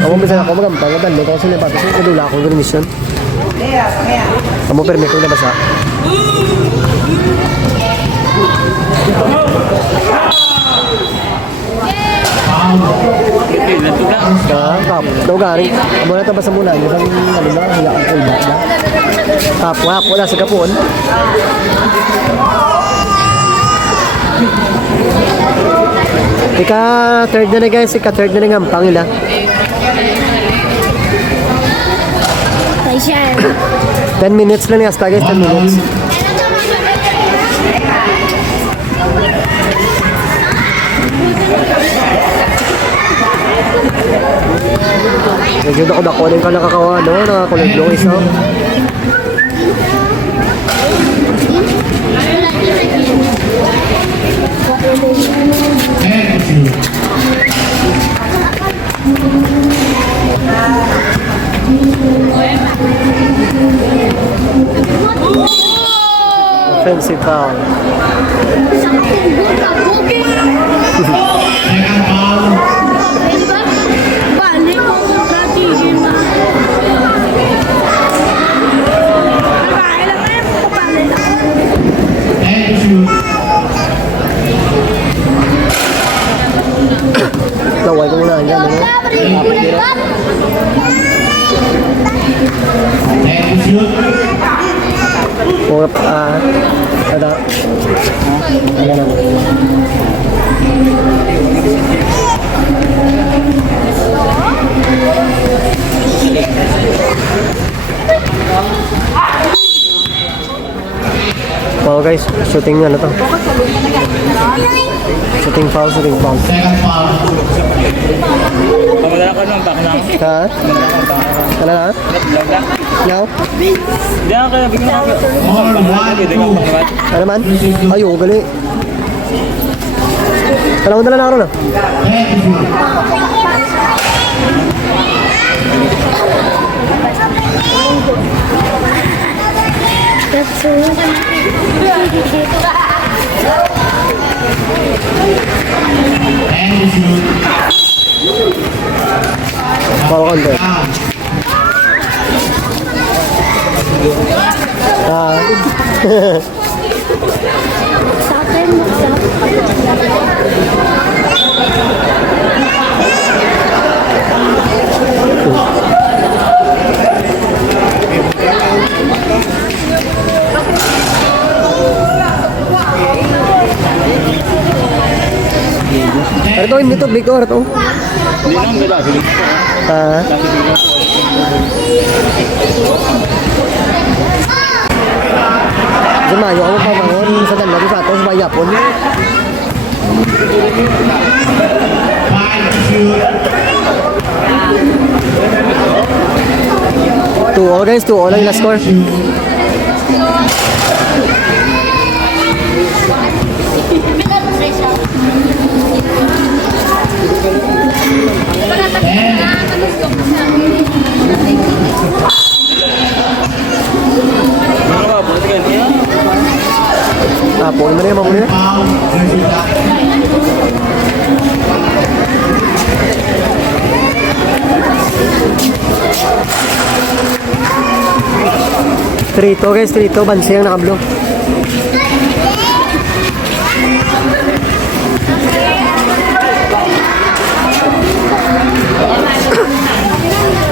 Kamu bisa ako magampang na dalo. Kasi lipat kasi kadula akong permission. Kamu permit ko na basa. Kap, daw garing. Amo na ito basa muna. Yung ano ba, hayaan ko iba. Kap, wala sa kapon. Ika-third na guys, ika-third na ng pangila. 10 minutes lang yung hasta guys, 10 minutes. Medyo dako-dako din ka nakakawa, no? Nakakulog-long isa. Offensive foul. Laway ko muna yan, ano? Purap, ada. Ano na? Wow guys, shooting ano to? Shooting foul. Second foul. Pagdala ka ng back lang. Ha? Kala na? Yaw? Hindi ako kaya bigyan ako. Ano man? Ayo, gali. Kala mo dala na ako na? Bawa konti. Ano to? Hindi to, big or to? Hindi naman may lagi. Sumayo ako pa bangon sa dalawa sa ato sa bayapon. 2-0 guys, 2-0 lang yung last score. Punin mo na yung mamuli na. Trito guys, trito. Bansi ang nakablo.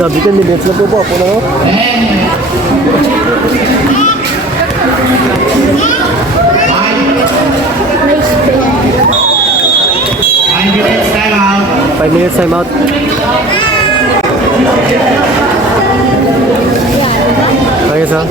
Labi ka, minutes na po po ako na. 5 minutes time out. Ayos ha.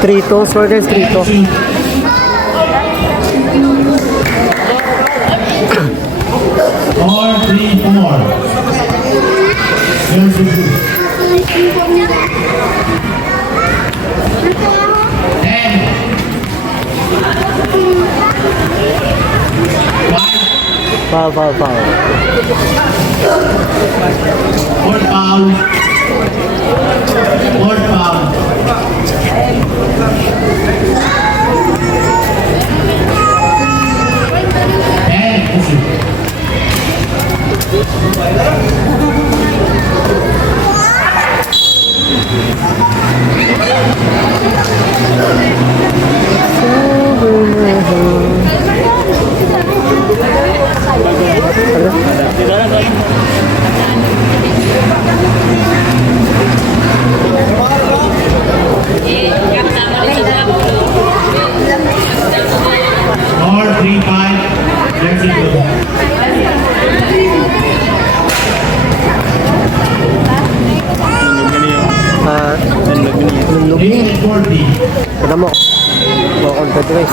Trito, score guys, trito. 5 Foul, foul, foul. Fourth foul. Fourth foul. And issue. Dito lang tayo. Score 3-5. Let's go. Ah, Nandog niya. nulog ni. 8-40. Tignan mo. Mga content guys.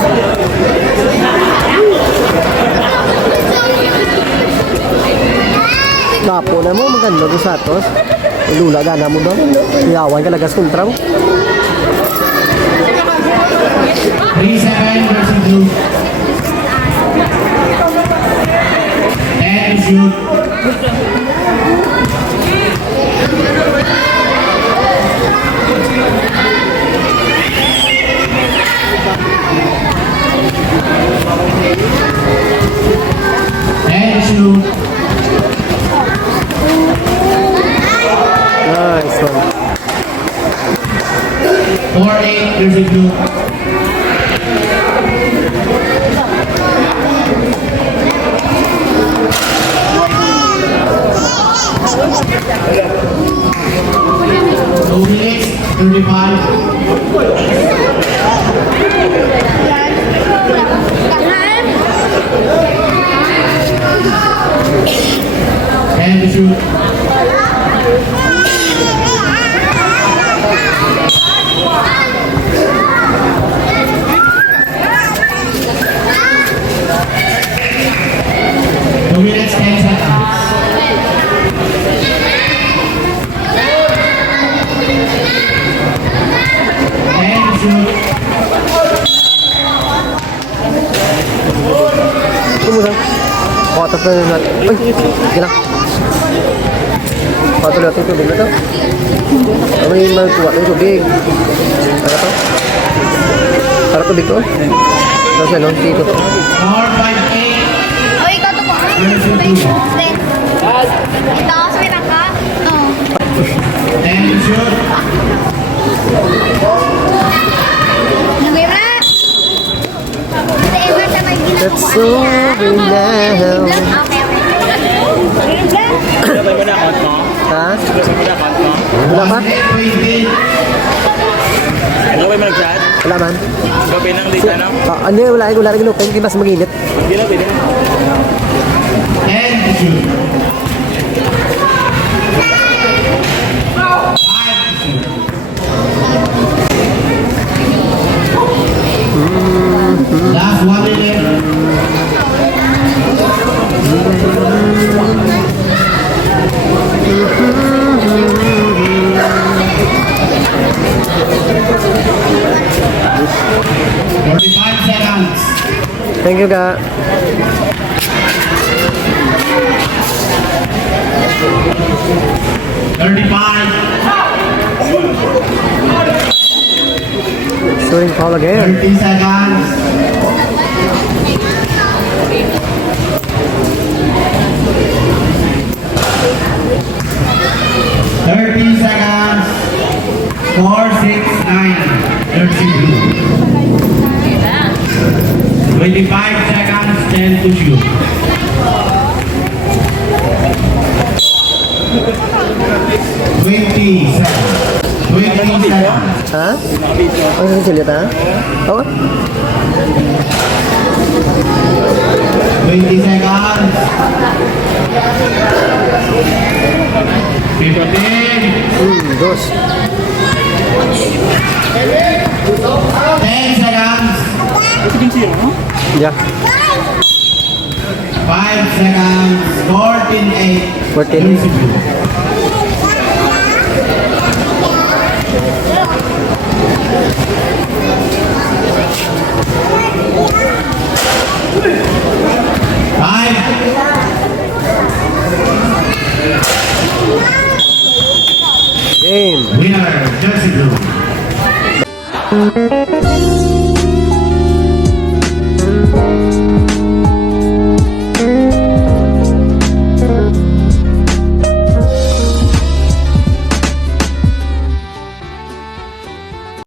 Lapo na mo, maganda doon sa atos. Lula, gana mo ba? Iyawan ka lagas kontra mo. 3-7 versus blue. And shoot. And shoot. Nice one. 4-8 versus blue. Two minutes, 35. And shoot. Two minutes, 10 seconds. And shoot. Ito mo lang. Pakatap na natin. Ay, sige lang. Pakatap natin yung tubig na ito. Ano yung magkuha ng tubig? Ano ito? Para tubig to? Tapos ano? Dito. Score 5-8 Oh, ikaw to po. versus blue. Ito, sumira ka? No. And shoot. Nagay mo na. Kasi ever sa may ginagawa Let's go now. Okay, okay. Sabay mo na account mo. Ha? Sabay mo na account mo. Wala pa? 1-8. Ikaw ba yung nag-chat? Wala man. Ikaw ba yung data na? Hindi, wala rin open. Hindi mas mag-init. Hindi na, pwede na. And shoot. 5 Last 1 minute. Seconds. Thank you, ka. Shooting foul again. 30 seconds. Four, six, 9. 25 seconds, 10 to shoot. 20 seconds. 20 seconds. Ha? Ano sa sulit, ha? Oo. 20 seconds. 15. Dos. 10 seconds. Yeah. 5 seconds. 14-8. 14. Five, Bye.